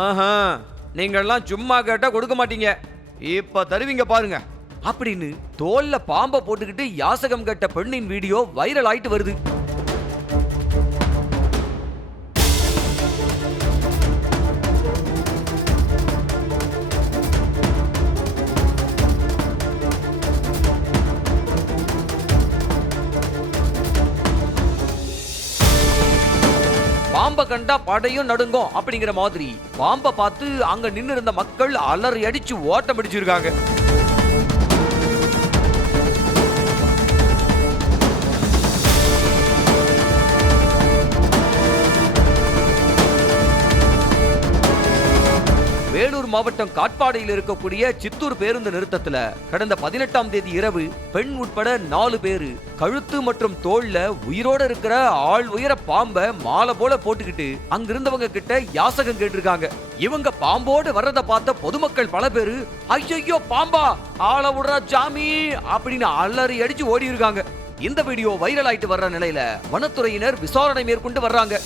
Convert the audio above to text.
ஆஹா, நீங்கெல்லாம் சும்மா கேட்டா கொடுக்க மாட்டீங்க, இப்ப தருவீங்க பாருங்க அப்படின்னு தோல்ல பாம்பை போட்டுக்கிட்டு யாசகம் கேட்ட பெண்ணின் வீடியோ வைரல் ஆயிட்டு வருது. பாம்பை கண்டா படையும் நடுங்கும் அப்படிங்கிற மாதிரி பாம்பை பார்த்து அங்க நின்று இருந்த மக்கள் அலறி அடிச்சு ஓட்டம் பிடிச்சிருக்காங்க. வேலூர் மாவட்டம் காட்பாடியில் இருக்கக்கூடிய சித்தூர் பேருந்து நிறுத்தத்துல கடந்த 18ஆம் தேதி இரவு பெண் உட்பட 4 பேரு கழுத்து மற்றும் தோல்ல உயிரோட இருக்கிற ஆள் உயர பாம்பை மாலை போல போட்டுக்கிட்டு அங்கிருந்தவங்க கிட்ட யாசகம் கேட்டிருக்காங்க. இவங்க பாம்போடு வர்றத பார்த்த பொதுமக்கள் பல பேரு ஐயோ பாம்பா ஆள விடுறா சாமி அப்படின்னு அலறி அடிச்சு ஓடி இருக்காங்க. இந்த வீடியோ வைரல் ஆயிட்டு வர்ற நிலையில வனத்துறையினர் விசாரணை மேற்கொண்டு வர்றாங்க.